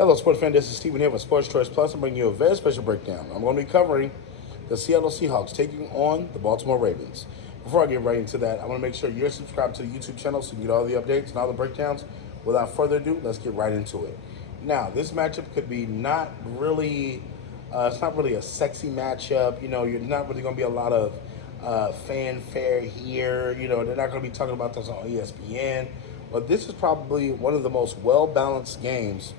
Hello, sports fan. This is Steven here with Sports Choice Plus. I'm bringing you a very special breakdown. I'm going to be covering the Seattle Seahawks taking on the Baltimore Ravens. Before I get right into that, I want to make sure you're subscribed to the YouTube channel so you can get all the updates and all the breakdowns. Without further ado, let's get right into it. Now, this matchup could be not really, it's not really a sexy matchup. You know, you're not really going to be a lot of fanfare here. You know, they're not going to be talking about this on ESPN. But this is probably one of the most well-balanced games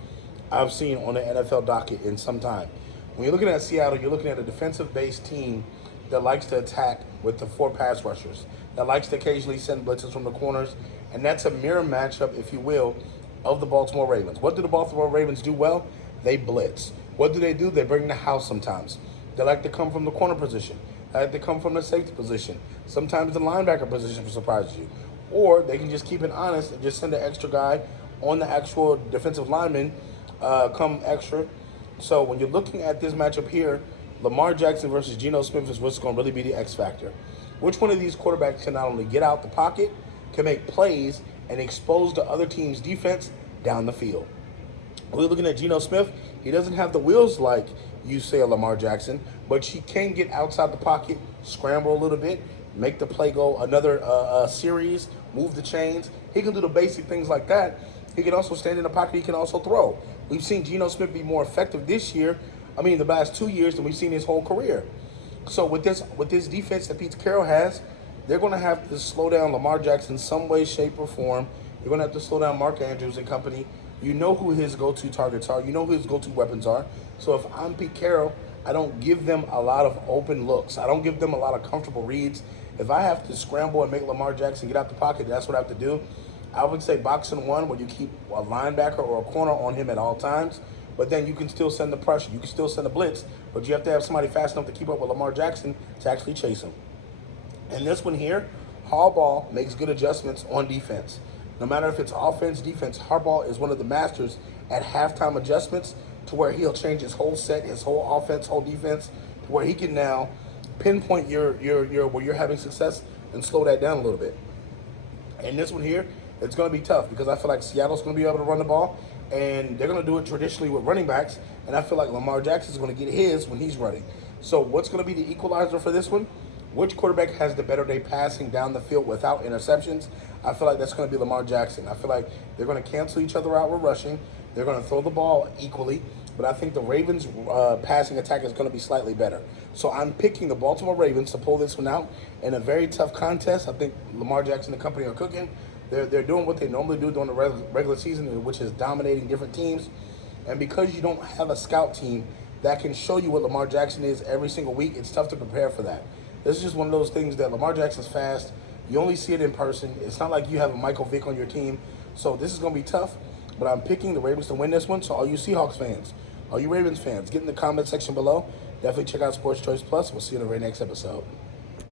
I've seen on the NFL docket in some time. When you're looking at Seattle, you're looking at a defensive-based team that likes to attack with the 4 pass rushers, that likes to occasionally send blitzes from the corners, and that's a mirror matchup, if you will, of the Baltimore Ravens. What do the Baltimore Ravens do well? They blitz. What do? They bring the house sometimes. They like to come from the corner position. They like to come from the safety position. Sometimes the linebacker position surprises you. Or they can just keep it honest and just send an extra guy on the actual defensive lineman come extra. So when you're looking at this matchup here, Lamar Jackson versus Geno Smith is what's going to really be the X factor. Which one of these quarterbacks can not only get out the pocket, can make plays, and expose the other team's defense down the field? We're looking at Geno Smith. He doesn't have the wheels like you say a Lamar Jackson, but he can get outside the pocket, scramble a little bit, make the play go another series, move the chains. He can do the basic things like that. He can also stand in the pocket. He can also throw. We've seen Geno Smith be more effective this year, the last 2 years, than we've seen his whole career. So with this defense that Pete Carroll has, they're going to have to slow down Lamar Jackson some way, shape, or form. They're going to have to slow down Mark Andrews and company. You know who his go-to targets are. You know who his go-to weapons are. So if I'm Pete Carroll, I don't give them a lot of open looks. I don't give them a lot of comfortable reads. If I have to scramble and make Lamar Jackson get out the pocket, that's what I have to do. I would say boxing one, where you keep a linebacker or a corner on him at all times, but then you can still send the pressure. You can still send the blitz, but you have to have somebody fast enough to keep up with Lamar Jackson to actually chase him. And this one here, Harbaugh makes good adjustments on defense. No matter if it's offense, defense, Harbaugh is one of the masters at halftime adjustments, to where he'll change his whole set, his whole offense, whole defense, to where he can now pinpoint your where you're having success and slow that down a little bit. And this one here, it's going to be tough because I feel like Seattle's going to be able to run the ball, and they're going to do it traditionally with running backs, and I feel like Lamar Jackson's going to get his when he's running. So what's going to be the equalizer for this one? Which quarterback has the better day passing down the field without interceptions? I feel like that's going to be Lamar Jackson. I feel like they're going to cancel each other out with rushing. They're going to throw the ball equally, but I think the Ravens' passing attack is going to be slightly better. So I'm picking the Baltimore Ravens to pull this one out in a very tough contest. I think Lamar Jackson and company are cooking. They're doing what they normally do during the regular season, which is dominating different teams. And because you don't have a scout team that can show you what Lamar Jackson is every single week, it's tough to prepare for that. This is just one of those things that Lamar Jackson's fast. You only see it in person. It's not like you have a Michael Vick on your team. So this is going to be tough, but I'm picking the Ravens to win this one. So all you Seahawks fans, all you Ravens fans, get in the comment section below. Definitely check out Sports Choice Plus. We'll see you in the very next episode.